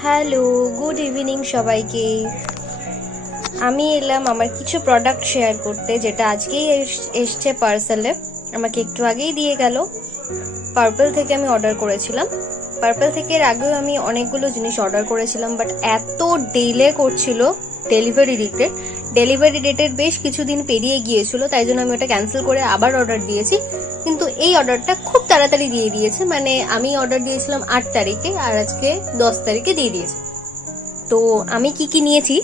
Hello, good evening সবাইকে। আমি এলাম আমার কিছু প্রোডাক্ট শেয়ার করতে, যেটা আজকেই এসছে পার্সেলে। আমাকে একটু আগেই দিয়ে গেল। পার্পল থেকে আমি অর্ডার করেছিলাম। পার্পল থেকে এর আগেও আমি অনেকগুলো জিনিস অর্ডার করেছিলাম, বাট এত ডিলে করছিল ডেলিভারি ডেটের বেশ কিছুদিন পেরিয়ে গিয়েছিল, তাই জন্য আমি ওটা ক্যান্সেল করে আবার অর্ডার দিয়েছি। কিন্তু এই অর্ডারটা খুব তাড়াতাড়ি দিয়ে দিয়েছে, মানে আমি অর্ডার দিয়েছিলাম 8 তারিখে আর আজকে 10 তারিখে দিয়ে দিয়েছে। তো আমি কি কি নিয়েছি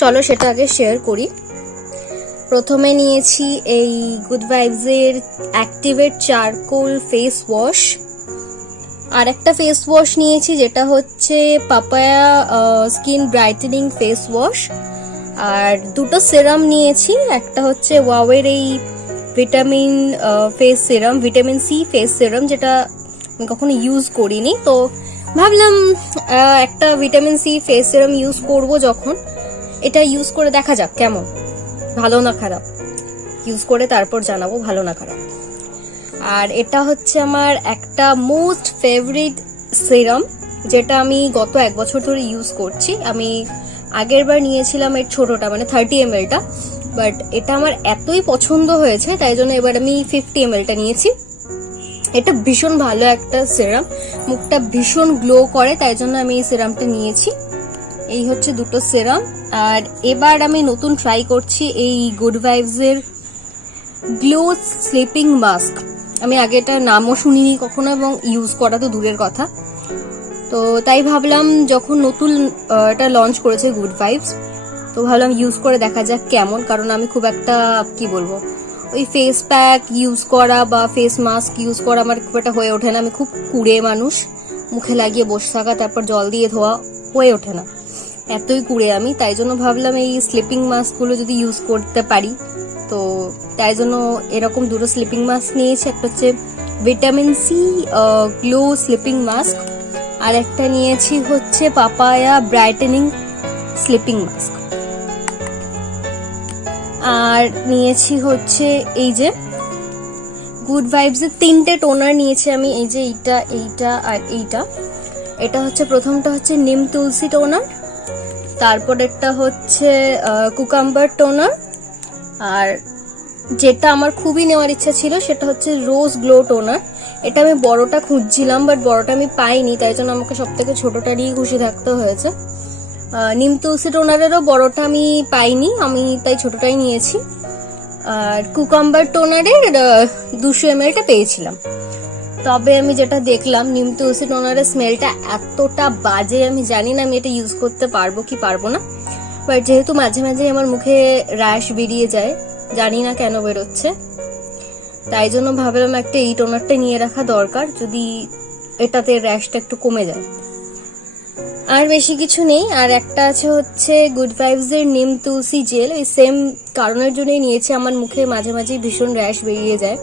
চলো সেটা আগে শেয়ার করি। প্রথমে নিয়েছি এই গুড ভাইবস এর অ্যাক্টিভেট চারকোল ফেস ওয়াশ। আর একটা ফেস ওয়াশ নিয়েছি যেটা হচ্ছে papaya skin brightening face wash. আর দুটো সিরাম নিয়েছি, একটা হচ্ছে ওয়াওয়ের এই vitamin vitamin C face serum, যেটা আমি কখনো ইউজ করিনি। তো ভাবলাম একটা vitamin C face serum use করব যখন, এটা ইউজ করে দেখা যাক কেমন, ভালো না খারাপ। ইউজ করে তারপর জানাবো ভালো না খারাপ। আর এটা হচ্ছে আমার একটা মোস্ট ফেভারিট সিরাম, যেটা আমি গত 1 বছর ধরে ইউজ করছি। আমি আগের বার নিয়েছিলাম এর ছোটটা, মানে 30 ml-টা, বাট এটা আমার এতই পছন্দ হয়েছে তাই জন্য এবার আমি 50 ml-টা নিয়েছি। এটা ভীষণ ভালো একটা সিরাম, মুখটা ভীষণ গ্লো করে, তাই জন্য আমি এই সিরামটা নিয়েছি। এই হচ্ছে দুটো সিরাম। আর এবার আমি নতুন ট্রাই করছি এই গুড ভাইবস এর গ্লো স্লিপিং মাস্ক। আমি আগে এটার নামও শুনিনি কখনো এবং ইউজ করা তো দূরের কথা। তো তাই ভাবলাম যখন নতুন এটা লঞ্চ করেছে গুড ভাইবস, তো ভাবলাম ইউজ করে দেখা যাক কেমন। কারণ আমি খুব একটা কি বলবো, ওই ফেস প্যাক ইউজ করা বা ফেস মাস্ক ইউজ করা আমার খুব একটা হয়ে ওঠে না। আমি খুব কুড়ে মানুষ, মুখে লাগিয়ে বসে থাকা তারপর জল দিয়ে ধোয়া হয়ে ওঠে না, এতই কুড়ে আমি। তাই জন্য ভাবলাম এই স্লিপিং মাস্ক গুলো যদি ইউজ করতে পারি, তো তাই জন্য এরকম দুটো স্লিপিং মাস্ক নিয়েছি। একটা হচ্ছে vitamin C glow sleeping mask, আর একটা নিয়েছি হচ্ছে পাপায়া ব্রাইটেনিং স্লিপিং মাস্ক। আর নিয়েছি হচ্ছে এই যে গুড ভাইবস এর 3টে টোনার নিয়েছি আমি, এই যে এইটা এইটা আর এইটা। এটা হচ্ছে প্রথমটা হচ্ছে নিম তুলসী টোনার, তারপর একটা হচ্ছে কুকাম্বার টোনার, আর যেটা আমার খুবই নেওয়ার ইচ্ছা ছিল সেটা হচ্ছে রোজ গ্লো টোনার। এটা আমি বড়টা খুঁজছিলাম, বাট বড়টা আমি পাইনি, তাই জন্য আমাকে সব থেকে ছোটটা নিয়ে খুশি থাকতে হয়েছে। নিম তুলসী টোনারেরও বড়টা আমি পাইনি, আমি তাই ছোটটাই নিয়েছি। আর কুকাম্বার টোনারের 200 ml-টা পেয়েছিলাম। তবে আমি যেটা দেখলাম, নিম তুলসী টোনারের স্মেলটা এতটা বাজে, আমি জানি না আমি এটা ইউজ করতে পারবো কি পারবো না। বাট যেহেতু মাঝে মাঝে আমার মুখে র্যাশ বেরিয়ে যায়, জানি না কেন বেরোচ্ছে, তাই জন্য ভাবলাম একটা এই টোনারটা নিয়ে রাখা দরকার, যদি এটাতে র্যাশটা একটু কমে যায়। আর বেশি কিছু নেই। আর একটা আছে হচ্ছে গুড ভাইবস এর নিম তুলসী জেল, এই সেম কারণের জন্যই নিয়েছি, আমার মুখে মাঝে মাঝে ভীষণ র্যাশ বেরিয়ে যায়।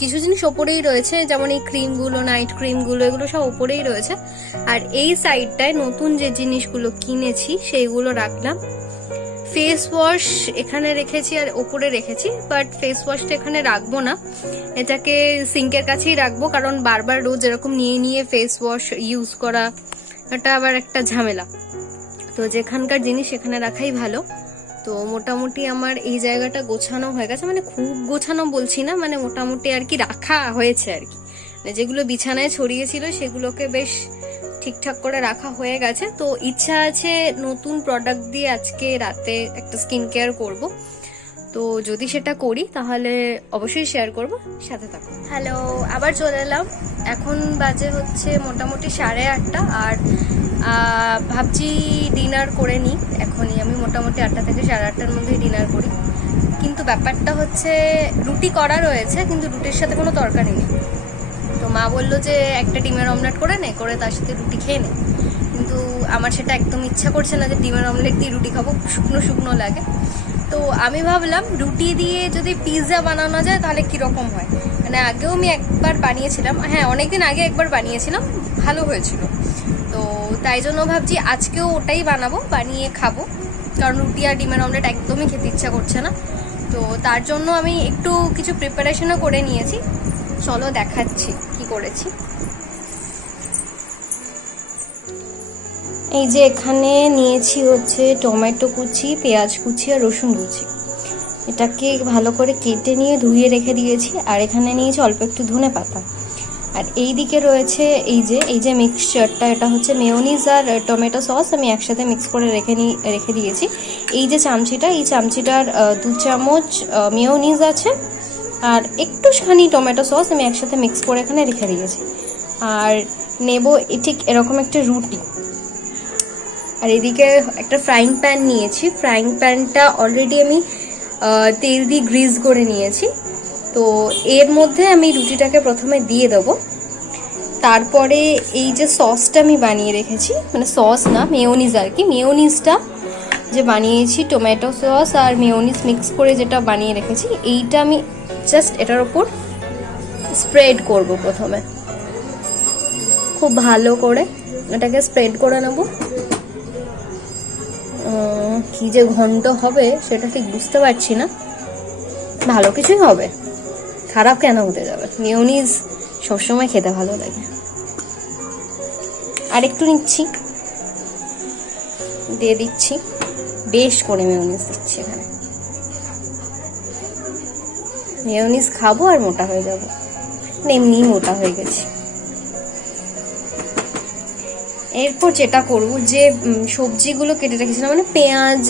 কিছু জিনিস ওপরেই রয়েছে, যেমন এই ক্রিমগুলো, নাইট ক্রিমগুলো, এগুলো সব ওপরেই রয়েছে। আর এই সাইডটায় নতুন যে জিনিসগুলো কিনেছি সেইগুলো রাখলাম। ফেস ওয়াশ এখানে রেখেছি আর ওপরে রেখেছি, বাট ফেস ওয়াশটা এখানে রাখবো না, এটাকে সিঙ্কের কাছেই রাখবো, কারণ বারবার রোজ এরকম নিয়ে নিয়ে ফেস ওয়াশ ইউজ করা এটা আবার একটা ঝামেলা। তো যেখানকার জিনিস সেখানে রাখাই ভালো। তো মোটামুটি আমার এই জায়গাটা গোছানো হয়ে গেছে, মানে খুব গোছানো বলছি না, মানে মোটামুটি আর কি রাখা হয়েছে আর কি। যেগুলো বিছানায় ছড়িয়েছিল সেগুলোকে বেশ ঠিকঠাক করে রাখা হয়ে গেছে। তো ইচ্ছা আছে নতুন প্রোডাক্ট দিয়ে আজকে রাতে একটা স্কিন কেয়ার করব, তো যদি সেটা করি তাহলে অবশ্যই শেয়ার করব, সাথে থাকো। হ্যালো, আবার চলে এলাম। এখন বাজে হচ্ছে মোটামুটি 8:30, আর ভাবছি ডিনার করে নিই এখনই। আমি মোটামুটি 8টা থেকে 8:30টার মধ্যেই ডিনার করি, কিন্তু ব্যাপারটা হচ্ছে রুটি করা রয়েছে, কিন্তু রুটির সাথে কোনো তরকারি নেই। তো মা বললো যে একটা ডিমের অমলেট করে নে, করে তার সাথে রুটি খেয়ে নে, কিন্তু আমার সেটা একদম ইচ্ছা করছে না যে ডিমের অমলেট দিয়ে রুটি খাবো, শুকনো শুকনো লাগে। তো আমি ভাবলাম রুটি দিয়ে যদি পিৎজা বানানো যায় তাহলে কীরকম হয়। মানে আগেও আমি একবার বানিয়েছিলাম, হ্যাঁ অনেকদিন আগে একবার বানিয়েছিলাম, ভালো হয়েছিল। তো তাই জন্য ভাবছি আজকেও ওটাই বানাবো, বানিয়ে খাবো, কারণ রুটি আর ডিমের অমলেট একদমই খেতে ইচ্ছা করছে না। তো তার জন্য আমি একটু কিছু প্রিপারেশনও করে নিয়েছি, চলো দেখাচ্ছি কি করেছি। এই যে এখানে নিয়েছি হচ্ছে টমেটো কুচি, পেঁয়াজ কুচি আর রসুন কুচি, এটাকে ভালো করে কেটে নিয়ে ধুয়ে রেখে দিয়েছি। আর এখানে নিয়েছি অল্প একটু ধনে পাতা। আর এই দিকে রয়েছে এই যে মিক্সচারটা, এটা হচ্ছে মেয়োনিজ আর টমেটো সস আমি একসাথে মিক্স করে রেখে দিয়েছি। এই যে চামচিটা, এই চামচিটার 2 চামচ মেয়োনিজ আছে, আর একটুখানি টমেটো সস আমি একসাথে মিক্স করে এখানে রেখে দিয়েছি। আর নেব ঠিক এরকম একটা রুটি। আর এদিকে একটা ফ্রাইং প্যান নিয়েছি, ফ্রাইং প্যানটা অলরেডি আমি তেল দিয়ে গ্রিজ করে নিয়েছি। তো এর মধ্যে আমি রুটিটাকে প্রথমে দিয়ে দেবো, তারপরে এই যে সসটা আমি বানিয়ে রেখেছি, মানে সস না মেয়োনিজ আর কি, মেয়োনিজটা যে বানিয়েছি টমেটো সস আর মেয়োনিজ মিক্স করে যেটা বানিয়ে রেখেছি, এইটা আমি জাস্ট এটার ওপর স্প্রেড করব। প্রথমে খুব ভালো করে এটাকে স্প্রেড করে নেব। কি যে ঘন্ট হবে সেটা ঠিক বুঝতে পারছি না, ভালো কিছুই হবে, খারাপ কেন হতে যাবে, মেয়োনিজ সবসময় খেতে ভালো লাগে। আর একটু নিচ্ছি, দিয়ে দিচ্ছি, বেশ করে মেয়োনিজ দিচ্ছি এখানে। মেয়োনিজ খাবো আর মোটা হয়ে যাবো, এমনি মোটা হয়ে গেছি। এরপর যেটা করব, যে সবজিগুলো কেটে রেখেছিলাম, মানে পেঁয়াজ,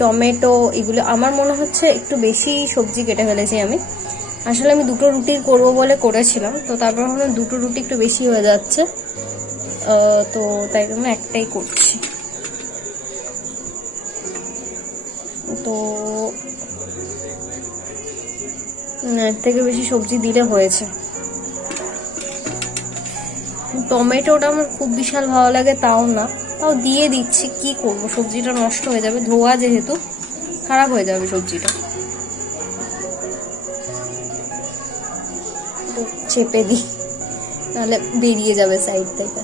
টমেটো, এগুলো আমার মনে হচ্ছে একটু বেশি সবজি কেটে ফেলেছি আমি। আসলে আমি 2টো রুটি করবো বলে করেছিলাম, তো তারপর ভাবলাম 2টো রুটি একটু বেশি হয়ে যাচ্ছে, তো তাই জন্য একটাই করছি। তো এর থেকে বেশি সবজি দিলে হয়েছে। টমেটোটা আমার খুব বিশাল ভালো লাগে তাও না, তাও দিয়ে দিচ্ছি, কি করব, সবজিটা নষ্ট হয়ে যাবে, ধোয়া যেহেতু খারাপ হয়ে যাবে সবজিটা। চেপে দিই, তাহলে বেরিয়ে যাবে সাইড থেকে।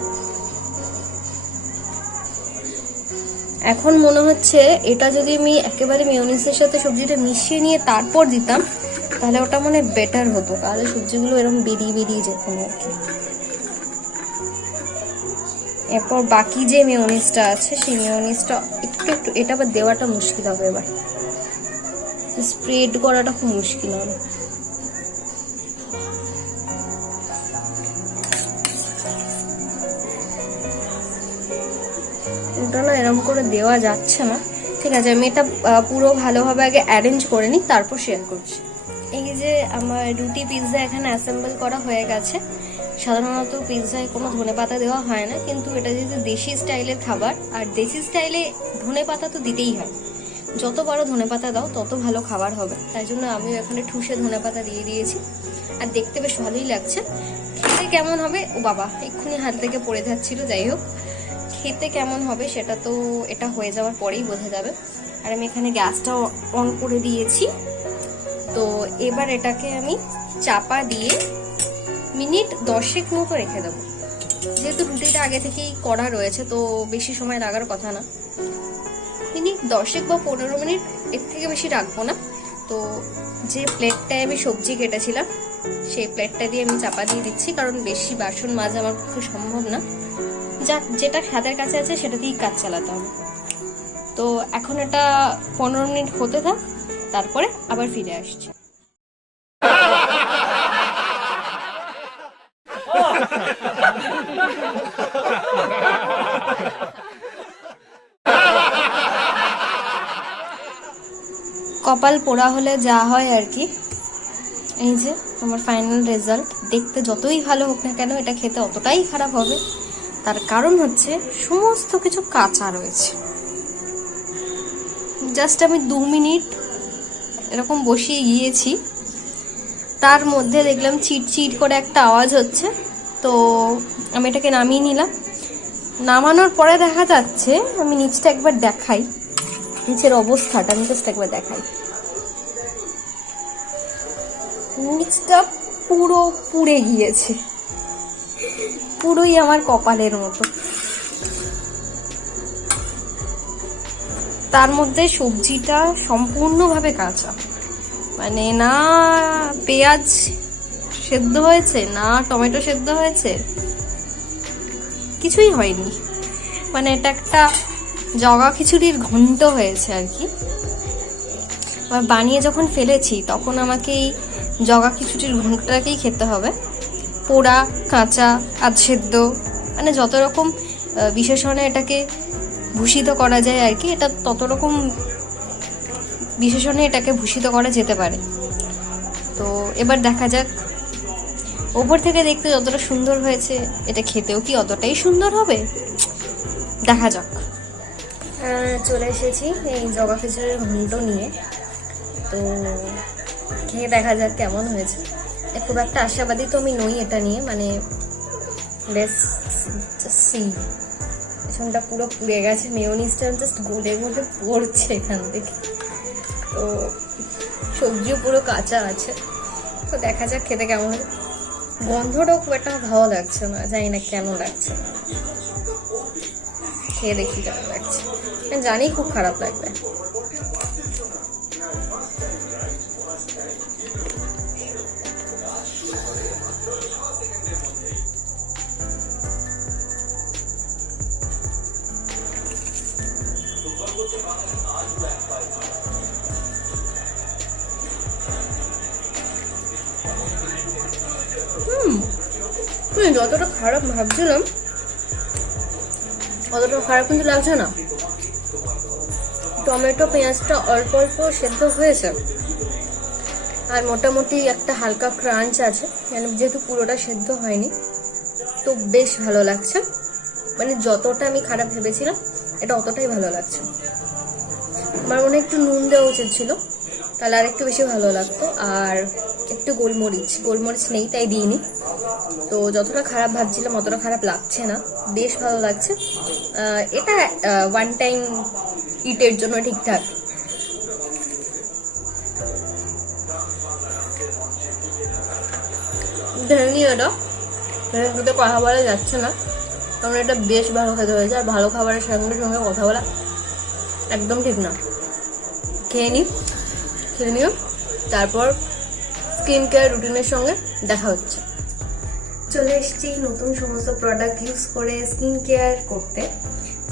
এখন মনে হচ্ছে এটা যদি আমি একেবারে মেয়োনিজের সাথে সবজিটা মিশিয়ে নিয়ে তারপর দিতাম তাহলে ওটা মনে বেটার হতো, তাহলে সবজিগুলো এরকম বেরিয়ে বেরিয়ে যেত না আর কি। এরপর বাকি যে মেয়োনিজটা আছে সেই মেয়োনিজটা একটু একটু, এটা আবার দেওয়াটা মুশকিল হবে, এবার স্প্রেড করাটা খুব মুশকিল হবে। ওটা না এরকম করে দেওয়া যাচ্ছে না, ঠিক আছে আমি এটা পুরো ভালোভাবে আগে অ্যারেঞ্জ করে নিই, তারপর শেয়ার করছি। এই যে আমার রুটি পিৎজা এখানে অ্যাসেম্বল করা হয়ে গেছে। সাধারণত পিৎজায় কোনো ধনেপাতা দেওয়া হয় না, কিন্তু এটা যেহেতু দেশি স্টাইলের খাবার, আর দেশি স্টাইলে ধনেপাতা তো দিতেই হয়, যত বড় ধনেপাতা দাও তত ভালো খাবার হবে, তাই জন্য আমিও এখানে ঠুসে ধনেপাতা দিয়ে দিয়েছি। আর দেখতে বেশ ভালোই লাগছে। খেতে কেমন হবে, ও বাবা এক্ষুনি হাত থেকে পড়ে যাচ্ছিল, যাই হোক খেতে কেমন হবে সেটা তো এটা হয়ে যাওয়ার পরেই বোঝা যাবে। আর আমি এখানে গ্যাসটা অন করে দিয়েছি। তো এবার এটাকে আমি চাপা দিয়ে মিনিট 10 মতো রেখে দেবো। যেহেতু রুটিটা আগে থেকেই করা রয়েছে তো বেশি সময় লাগার কথা না, মিনিট 10 বা 15 মিনিট, এর থেকে বেশি রাখবো না। তো যে প্লেটটায় আমি সবজি কেটেছিলাম সেই প্লেটটা দিয়ে আমি চাপা দিয়ে দিচ্ছি, কারণ বেশি বাসন মাজা আমার পক্ষে সম্ভব না। যেটা হাতের কাছে আছে সেটা দিয়েই কাজ চালাতে হবে। তো এখন এটা 15 মিনিট হতে থাক, তারপরে আবার ফিরে আসছি। কপাল পোড়া হলে যা হয় আর কি। এই যে আমার ফাইনাল রেজাল্ট। দেখতে যতই ভালো হোক না কেন এটা খেতে অতটাই খারাপ হবে, তার কারণ হচ্ছে সমস্ত কিছু কাঁচা রয়েছে। জাস্ট আমি 2 মিনিট এরকম বসিয়ে গিয়েছি, তার মধ্যে দেখলাম চিট করে একটা আওয়াজ হচ্ছে। তো আমি এটাকে নামিয়ে নিলাম। নামানোর পরে দেখা যাচ্ছে, আমি নিচটা একবার দেখাই, নিচের অবস্থাটা আমি জাস্ট একবার দেখাই। নিচটা পুরো পুড়ে গিয়েছে, পুরোই আমার কপালের মতো। তার মধ্যে সবজিটা সম্পূর্ণভাবে কাঁচা, মানে না পেঁয়াজ সেদ্ধ হয়েছে না টমেটো সেদ্ধ হয়েছে, কিছুই হয়নি। মানে এটা একটা জগা খিচুড়ির ঘন্ট হয়েছে আর কি। বানিয়ে যখন ফেলেছি তখন আমাকে এই জগা খিচুড়ির ঘন্টটাকেই খেতে হবে। পোড়া, কাঁচা, আধ সেদ্ধ, মানে যত রকম বিশেষণে এটাকে ভূষিত করা যায় আর কি, এটা তত রকম বিশেষণে এটাকে ভূষিত করা যেতে পারে। তো এবার দেখা যাক, ওপর থেকে দেখতে যতটা সুন্দর হয়েছে এটা খেতেও কি অতটাই সুন্দর হবে, দেখা যাক। চলে এসেছি এই জগা খিচুড়ির ঘন্ট নিয়ে, তো খেয়ে দেখা যাক কেমন হয়েছে। খুব একটা আশাবাদী তো আমি নই এটা নিয়ে, মানে পেছনটা পুরো পুড়ে গেছে, মেয়োনিজটা জাস্ট গোলের মধ্যে পড়ছে এখান থেকে, তো সবজিও পুরো কাঁচা আছে। তো দেখা যাক খেতে কেমন হবে। গন্ধটাও খুব একটা ভালো লাগছে না, জানি না কেন লাগছে। খেয়ে দেখি কেমন লাগছে, জানি খুব খারাপ লাগবে। যতটা খারাপ ভাবছিলাম অতটা খারাপ কিন্তু লাগছে না। টমেটো পেঁয়াজটা অল্প অল্প সেদ্ধ হয়েছে, আর মোটামুটি একটা হালকা ক্রাঞ্চ আছে, মানে যেহেতু পুরোটা সেদ্ধ হয়নি, তো বেশ ভালো লাগছে। মানে যতটা আমি খারাপ ভেবেছিলাম এটা অতটাই ভালো লাগছে। আমার মনে একটু নুন দেওয়া উচিত ছিল, তাহলে আর একটু বেশি ভালো লাগতো। আর একটু গোলমরিচ নেই তাই দিইনি। তো যতটা খারাপ ভাবছিলাম অতটা খারাপ লাগছে না, বেশ ভালো লাগছে। এটা ওয়ান টাইম ইটের জন্য ঠিকঠাক। এটা কথা বলা যাচ্ছে না, কারণ এটা বেশ ভালো খেতে হয়েছে। আর ভালো খাবারের সঙ্গে সঙ্গে কথা বলা একদম ঠিক না। খেয়ে নিও, তারপর স্কিন কেয়ার রুটিনের সঙ্গে দেখা হচ্ছে। চলে এসেছি নতুন সমস্ত প্রোডাক্ট ইউজ করে স্কিন কেয়ার করতে।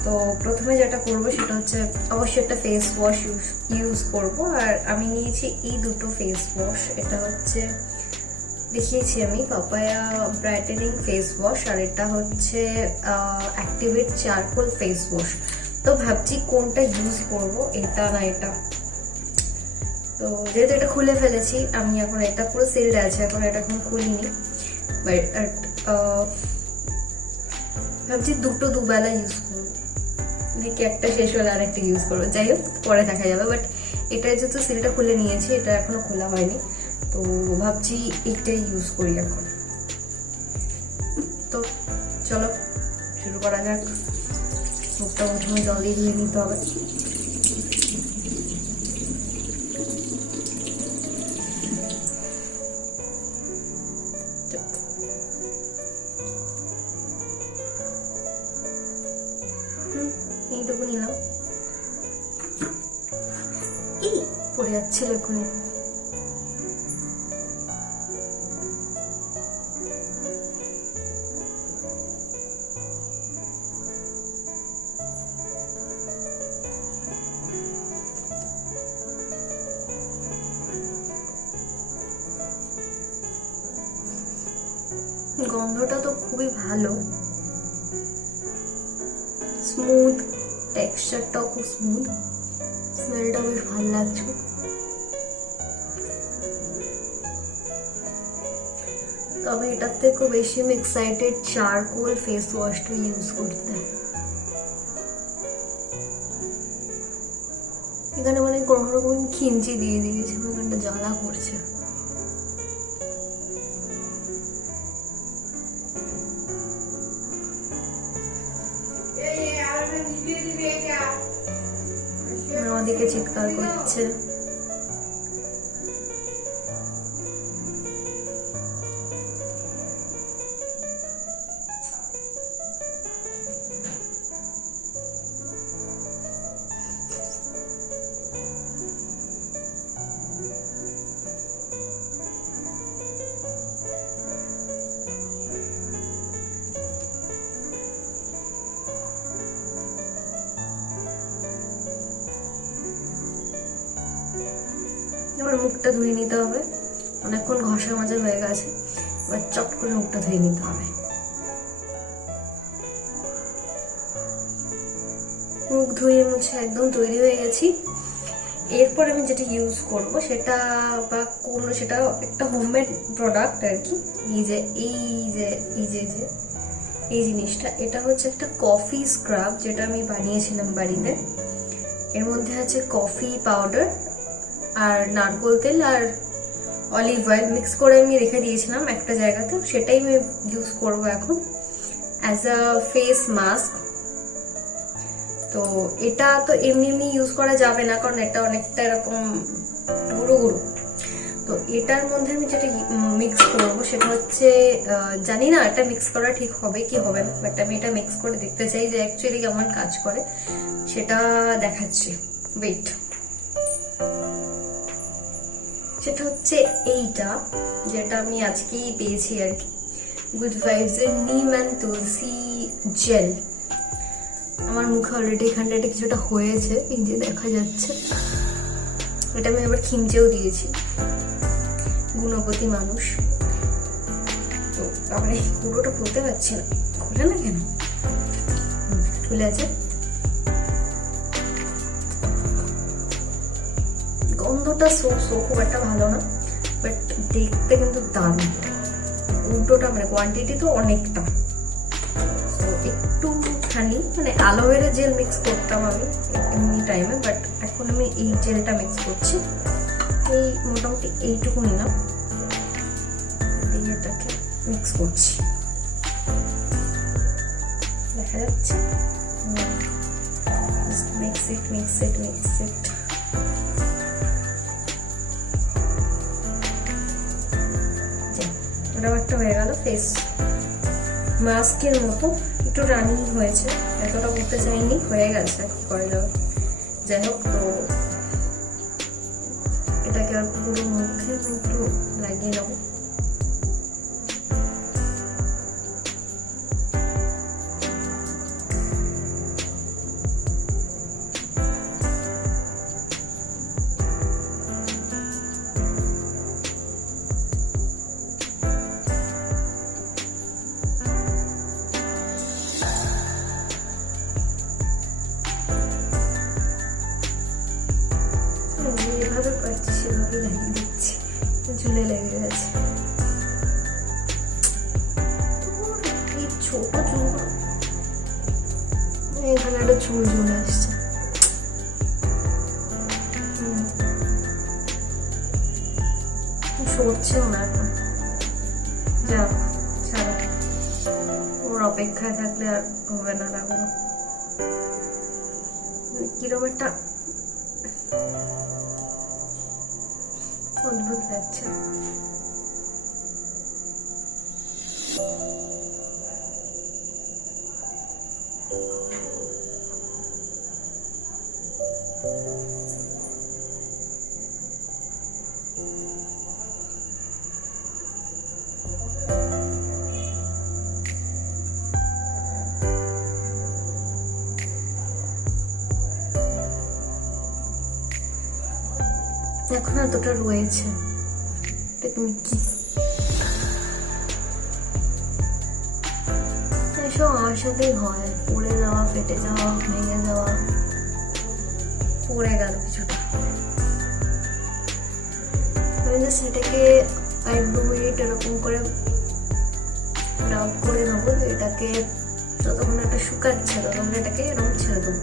তো প্রথমে যেটা করবো সেটা হচ্ছে অবশ্যই একটা ফেস ওয়াশ ইউজ করব। আর আমি নিয়েছি এই দুটো ফেস ওয়াশ। এটা হচ্ছে দেখিয়েছি আমি পাপায়া ব্রাইটেনিং ফেস ওয়াশ, আর এটা হচ্ছে অ্যাক্টিভেট চারকোল ফেস ওয়াশ। তো ভাবছি কোনটা ইউজ করব, এটা না এটা। তো যেহেতু এটা খুলে ফেলেছি আমি, এখন এটা পুরো সিলড আছে, এখন এটা এখন খুলিনি। বাট ভাবছি দুবেলা ইউজ করবো, দেখি একটা শেষ হলে আর একটা ইউজ করবো। যাই হোক পরে দেখা যাবে। বাট এটা যেহেতু সিলটা খুলে নিয়েছি, এটা এখনো খোলা হয়নি, তো ভাবছি এইটাই ইউজ করি এখন। তো চলো শুরু করা যাক। মুখটা প্রথমে জল দিয়ে ধুয়ে নিতে হবে। এইটুকু নিলাম। এই পড়ে যাচ্ছিল এক্ষুনি। গন্ধটা তো খুবই ভালো, স্মুথ, টেক্সচারটাও খুব স্মুথ, স্মেলটা বেশ ভালো লাগছে। তবে এটার থেকেও বেশি আমি এক্সাইটেড চারকোল ফেস ওয়াশটা ইউজ করতে। এখানে মানে কোনো রকম খিঞ্চি দিয়ে দিয়েছি, এখানটা জ্বালা করছে। আমাদেরকে চিৎকার করছে। এবার মুখটা ধুয়ে নিতে হবে, অনেকক্ষণ ঘষা মাজা হয়ে গেছে, এবার চট করে মুখটা ধুয়ে নিতে হবে। মুখ ধুয়ে মুছে একদম তৈরি হয়ে গেছি। এরপর আমি যেটা ইউজ করব সেটা বা কোন সেটা একটা হোমমেড প্রোডাক্ট আর কি। এই জিনিসটা, এটা হচ্ছে একটা কফি স্ক্রাব, যেটা আমি বানিয়েছিলাম বাড়িতে। এর মধ্যে আছে কফি পাউডার আর নারকেল তেল আর অলিভ অয়েল মিক্স করে আমি রেখে দিয়েছিলাম একটা জায়গাতে, সেটাই আমি ইউজ করব এখন অ্যাজ আ ফেস মাস্ক। তো এটা তো এমনি এমনি ইউজ করা যাবে না, কারণ এটা অনেকটা এরকম গুঁড়ো গুঁড়ো। তো এটার মধ্যে আমি যেটা মিক্স করবো সেটা হচ্ছে, জানি না এটা মিক্স করা ঠিক হবে কি হবে না, বাট আমি এটা মিক্স করে দেখতে চাই যে অ্যাকচুয়ালি কেমন কাজ করে, সেটা দেখাচ্ছি। ওয়েট, সেটা হচ্ছে এইটা, যেটা আমি আজকেই পেয়েছি আর কি, গুড ভাইবস এর নিম অ্যান্ড তুলসী জেল। আমার মুখে অলরেডি এখানটা কিছুটা হয়েছে, এই যে দেখা যাচ্ছে। এটা আমি আবার খিমচেও দিয়েছি, গুণবতী মানুষ। তো আমার এই পুরোটা খুলতে পারছি না, খুলে না কেন, খুলে আছে। গন্ধটা খুব একটা ভালো না, বাট দেখতে কিন্তু দারুণ। উল্টোটা মানে কোয়ান্টিটি তো অনেকটা, তো একটুখানি মানে অ্যালোভেরা জেল মিক্স করতাম আমি এমনি টাইমে, বাট এখন আমি এই জেলটা মিক্স করছি। এই মোটামুটি এইটুকু নিলাম, দিয়ে এটাকে মিক্স করছি। দেখা যাচ্ছে, মিক্স ইট। এটাও একটা হয়ে গেল ফেস মাস্কের মতো, একটু রানিং হয়েছে, এতটা করতে চাইনি, হয়ে গেছে, কি করে যাবে। যাই হোক, তো এটাকে আর পুরো মুখে একটু লাগিয়ে নেবো। যেভাবে পারছি সেভাবে লাগিয়ে দিচ্ছি, ঝুলে লেগে গেছে। এই ছোট চুল, এখানে একটা চুল ঝুলে আসছে। সরছেও না এখন, যাক ছাড়ো, ওর অপেক্ষায় থাকলে আর হবে না, লাগানো কিরকম একটা অদ্ভুত লাগছে। এখন এতটা রয়েছে, টেকনিকি এসব আমার সাথেই হয়, পড়ে যাওয়া, ফেটে যাওয়া, ভেঙে যাওয়া। পড়ে গেল কিছুটা, আমি জাস্ট এটাকে 1-2 মিনিট এরকম করে রাউন্ড করে নেবো। এটাকে যতক্ষণ এটা শুকাচ্ছে ততক্ষণ এটাকে এরকম ছেড়ে দেবো।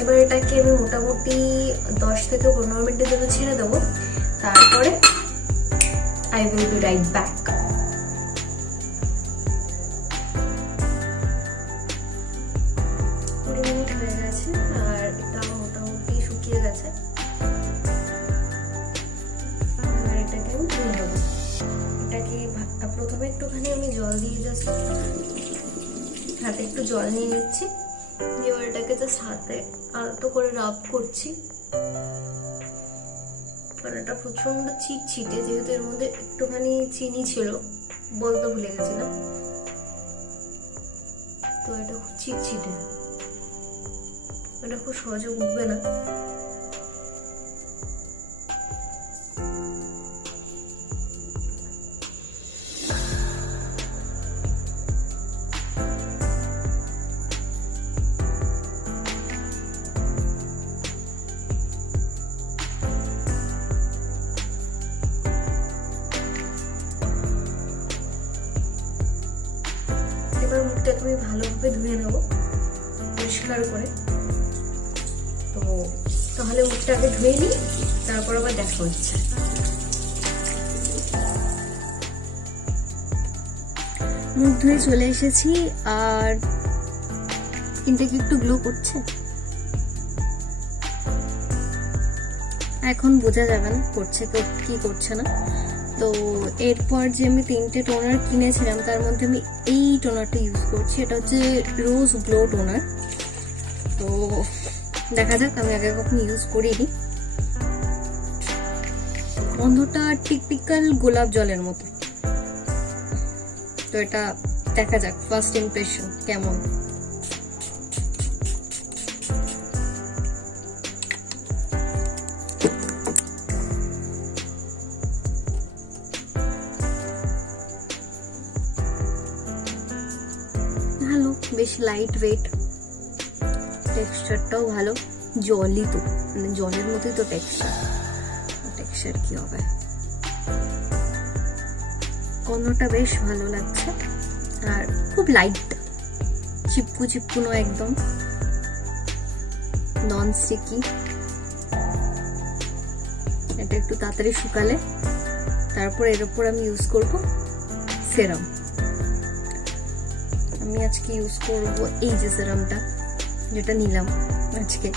এবার এটাকে আমি মোটামুটি 10 থেকে 15 মিনিটের জন্য ছেড়ে দেবো, তারপরে I will be right back. 20 minute হয়ে গেছে আর এটা মোটামুটি শুকিয়ে গেছে। এবার এটাকে আমি ধুয়ে নেবো। এটাকে প্রথমে একটুখানি আমি জল দিয়ে জাস্ট হাতে একটু জল নিয়ে নিচ্ছি, এবার এটাকে জাস্ট হাতে আলতো করে রাব করছি। কারণ এটা প্রচন্ড চিটচিটে, যেহেতু এর মধ্যে একটুখানি চিনি ছিল, বলতে ভুলে গেছিলাম, তো এটা খুব চিটচিটে, এটা খুব সহজে উঠবে না। এবার মুখটাকে আমি ভালোভাবে ধুয়ে নেবো পরিষ্কার করে। তো তাহলে মুখটাকে ধুয়ে নিই, তারপর আবার দেখা হচ্ছে। মুখ ধুয়ে চলে এসেছি, আর স্কিনটা কি একটু গ্লো করছে এখন বোঝা যাবে না করছে কি করছে না। তো এরপর যে আমি 3টে টোনার কিনেছিলাম তার মধ্যে আমি এই টোনারটা ইউজ করছি, এটা হচ্ছে রোজ গ্লো টোনার। তো দেখা যাক, আমি আগে কখনো ইউজ করিনি। গন্ধটা টিপিক্যাল গোলাপ জলের মতো, তো এটা দেখা যাক ফার্স্ট ইমপ্রেশন কেমন। ভালো, বেশ লাইট ওয়েট, টেক্সচারটাও ভালো, জলই তো, মানে জলের মতোই তো টেক্সচার কি হবে। গন্ধটা বেশ ভালো লাগছে, আর খুব লাইট, চিপকুনো একদম, নন স্টিকি। এটা একটু তাড়াতাড়ি শুকালে তারপর এর উপর আমি ইউজ করব সেরাম। আমি আজকে ইউজ করব এই যে সেরামটা, যেটা নিলাম আজকে।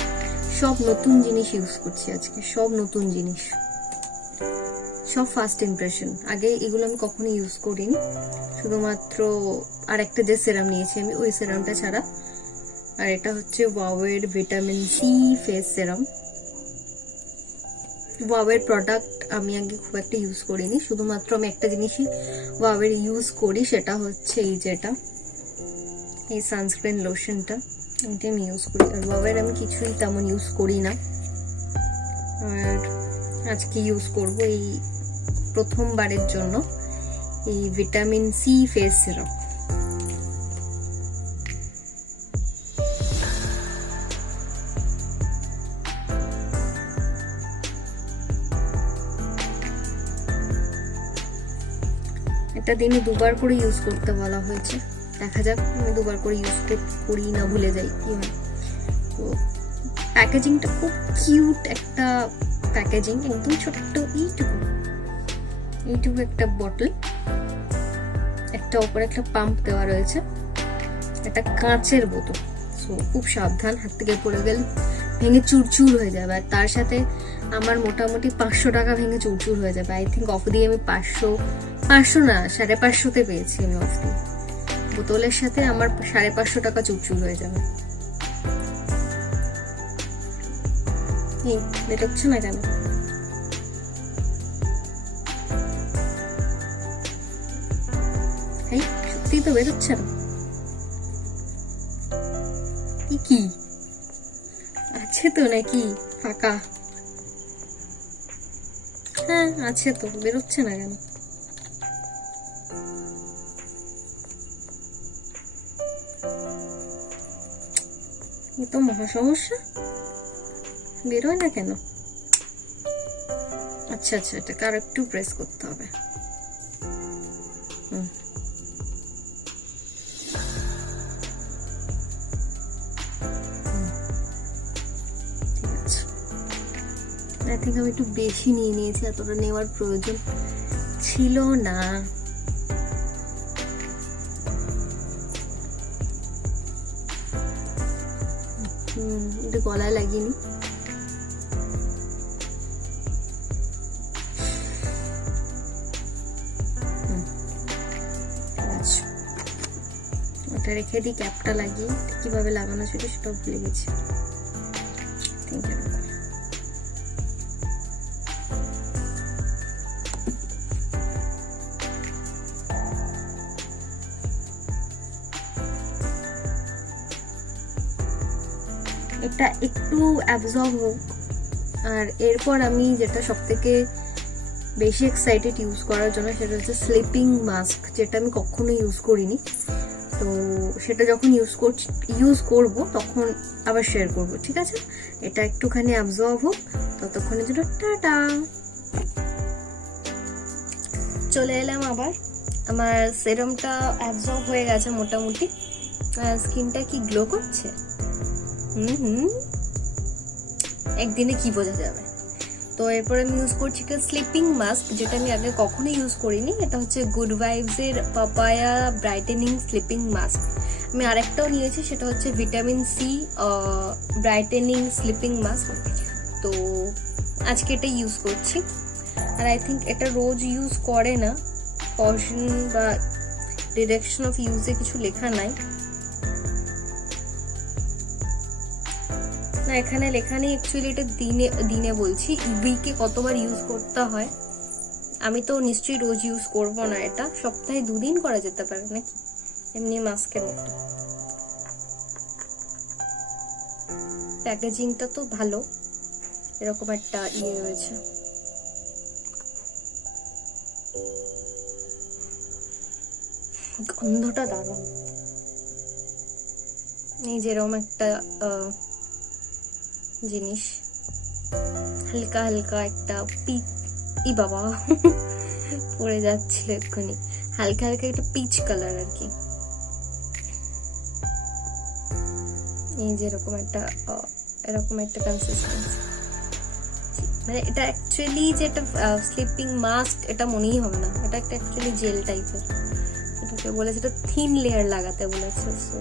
সব নতুন জিনিস ইউজ করছি আজকে, সব নতুন জিনিস, সব ফার্স্ট ইমপ্রেশন। আগে এগুলো আমি কখনো ইউজ করিনি, শুধুমাত্র আর একটা যে সেরাম নিয়েছি আমি ওই সেরামটা ছাড়া। আর এটা হচ্ছে ওয়াওয়ের ভিটামিন সি ফেস সেরাম। ওয়াওয়ের প্রোডাক্ট আমি আগে খুব একটা ইউজ করিনি, শুধুমাত্র আমি একটা জিনিসই ওয়াওয়ের ইউজ করি, সেটা হচ্ছে এই যেটা, এই সানস্ক্রিন লোশনটা, এটা আমি ইউজ করি। আর ওয়াওয়ের আমি কিছুই তেমন ইউজ করি না। আর আজকে ইউজ করব এই প্রথমবারের জন্য এই ভিটামিন সি ফেস সিরাম। এটা দিনে 2বার করে ইউজ করতে বলা হয়েছে, দেখা যাক আমি 2বার করে ইউজ করি না, ভুলে যাই কি হয়। তো প্যাকেজিংটা খুব কিউট একটা প্যাকেজিং, একদম ছোট্ট, এইটুকু একটা বটল, একটা উপরে একটা পাম্প দেওয়া রয়েছে, একটা কাঁচের বোতল। সো খুব সাবধান, হাত থেকে পড়ে গেলে ভেঙে চুরচুর হয়ে যাবে। আর তার সাথে আমার মোটামুটি 500 টাকা ভেঙে চুরচুর হয়ে যাবে। আই থিঙ্ক অফ দিয়ে আমি 500 না 550 পেয়েছি আমি অফ দিয়ে। বোতলের সাথে আমার 550 টাকা চুরচুর হয়ে যাবে। বেরোচ্ছে না কেন? সত্যি তো বেরোচ্ছে না। কি আছে তো নাকি ফাঁকা? হ্যাঁ আছে তো, বেরোচ্ছে না কেন? এ তো মহা সমস্যা, বেরোয় না কেন? আচ্ছা আচ্ছা, এটাকে আর একটু প্রেস করতে হবে। আই থিঙ্ক আমি একটু বেশি নিয়ে নিয়েছি, এতটা নেওয়ার প্রয়োজন ছিল না। একটু গলায় লাগিয়ে নি। ওটা রেখে দিই, ক্যাপটা লাগিয়ে কিভাবে লাগানো ছিল সেটাও ভুলে গেছি। এটা একটু অ্যাবজর্ব হোক। আর এরপর আমি যেটা সব থেকে বেশি এক্সাইটেড ইউজ করার জন্য সেটা হচ্ছে স্লিপিং মাস্ক, যেটা আমি কখনো ইউজ করিনি। তো সেটা যখন ইউজ করব তখন আবার শেয়ার করব, ঠিক আছে? এটা একটুখানি অ্যাবজর্ব হোক, ততক্ষণের জন্য টাটা। চলে এলাম আবার। আমার সেরামটা অ্যাবজর্ব হয়ে গেছে মোটামুটি। স্কিনটা কি গ্লো করছে? একদিনে কি বোঝা যাবে। তো এরপর আমি ইউজ করছি একটা স্লিপিং মাস্ক, যেটা আমি আগে কখনো ইউজ করিনি। এটা হচ্ছে গুড ভাইবস এর পাপায়া ব্রাইটেনিং স্লিপিং মাস্ক। আমি আরেকটাও নিয়েছি, সেটা হচ্ছে vitamin C brightening sleeping mask. তো আজকে এটা ইউজ করছি। আর আই থিঙ্ক এটা রোজ ইউজ করে না, কশন বা ডিরেকশন অফ ইউজে কিছু লেখা নাই না, এখানে লেখা নেই অ্যাকচুয়ালি। এটা দিনে বলছি, উইকে কতবার ইউজ করতে হয়। আমি তো নিশ্চয়ই রোজ ইউজ করব না, এটা সপ্তাহে 2 দিন করা যেতে পারে নাকি, এমনি মাস্কের মতো। প্যাকেজিংটা তো ভালো, এরকম একটা ইয়ে রয়েছে। গন্ধটা দারুণ। এই যেরকম একটা জিনিস, হালকা হালকা একটা ই বাবা পড়ে যাচ্ছিল এক্ষুনি, হালকা হালকা একটা পিচ কালার আর কি। এই যে এরকম একটা কনসিস্টেন্সি, মানে এটা অ্যাকচুয়ালি যেটা স্লিপিং মাস্ক এটা মনেই হবে না, এটা একটা অ্যাকচুয়ালি জেল টাইপের। এটাকে বলেছে এটা থিন লেয়ার লাগাতে বলেছে। সো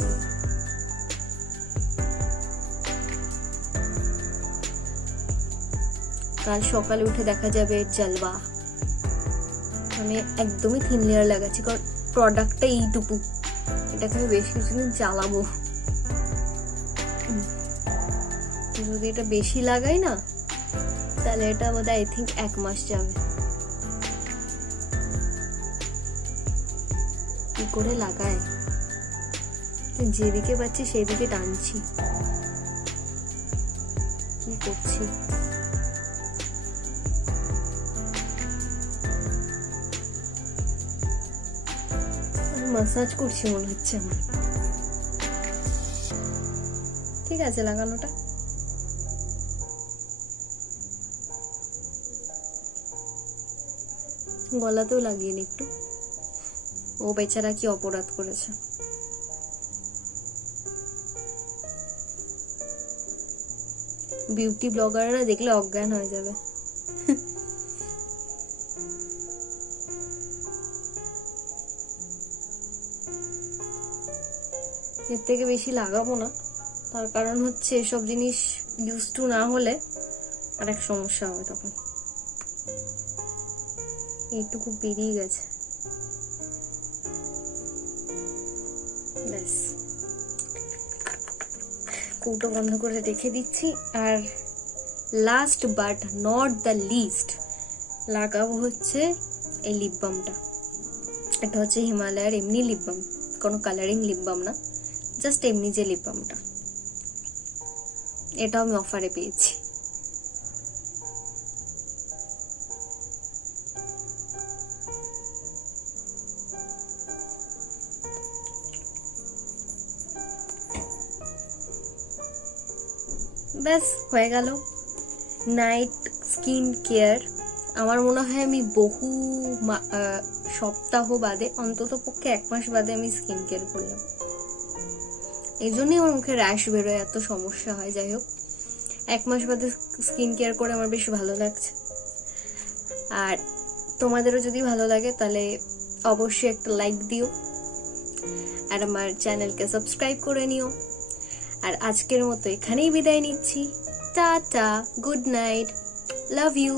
কাল সকালে উঠে দেখা যাবে জালওয়া। আমি একদমই থিন লেয়ার লাগাচ্ছি, কারণ প্রোডাক্টটা এইটুকু, এটাকে আমি বেশ কিছুদিন চালাবো। যদি এটা বেশি লাগাই না, তাহলে এটা আমাদের আই থিঙ্ক 1 মাস যাবে। কি করে লাগায়, যেদিকে পাচ্ছি সেদিকে টানছি, কি করছি। মাসাজ করছি মনে হচ্ছে আমার। ঠিক আছে লাগানোটা। গলাতেও লাগিয়ে নি একটু। ও বেচারা কি অপরাধ করেছে। বিউটি ব্লগাররা দেখলে অজ্ঞান হয়ে যাবে। এর থেকে বেশি লাগাবো না, তার কারণ হচ্ছে এসব জিনিস ইউজ টু না হলে আরেক সমস্যা হবে তখন। এইটুকু বেরিয়ে গেছে, ব্যাস। কৌটো বন্ধ করে রেখে দিচ্ছি। আর last but not the least লাগাবো হচ্ছে এই লিপ বামটা। এটা হচ্ছে হিমালয়ের এমনি লিপ বাম, কোনো কালারিং লিপ বাম না, জাস্ট এমনি যে লিপ বামটা, এটাও আমি অফারে পেয়েছি। ব্যাস হয়ে গেল নাইট স্কিন কেয়ার। আমার মনে হয় আমি বহু সপ্তাহ বাদে, অন্তত পক্ষে 1 মাস বাদে আমি স্কিন কেয়ার করলাম। এই জন্যই আমার মুখে র্যাশ বেরোয়, এত সমস্যা হয়। যাই হোক, 1 মাস বাদে স্কিন কেয়ার করে আমার বেশ ভালো লাগছে। আর তোমাদেরও যদি ভালো লাগে তাহলে অবশ্যই একটা লাইক দিও, আর আমার চ্যানেলকে সাবস্ক্রাইব করে নিও। আর আজকের মতো এখানেই বিদায় নিচ্ছি। Tata, good night, love you.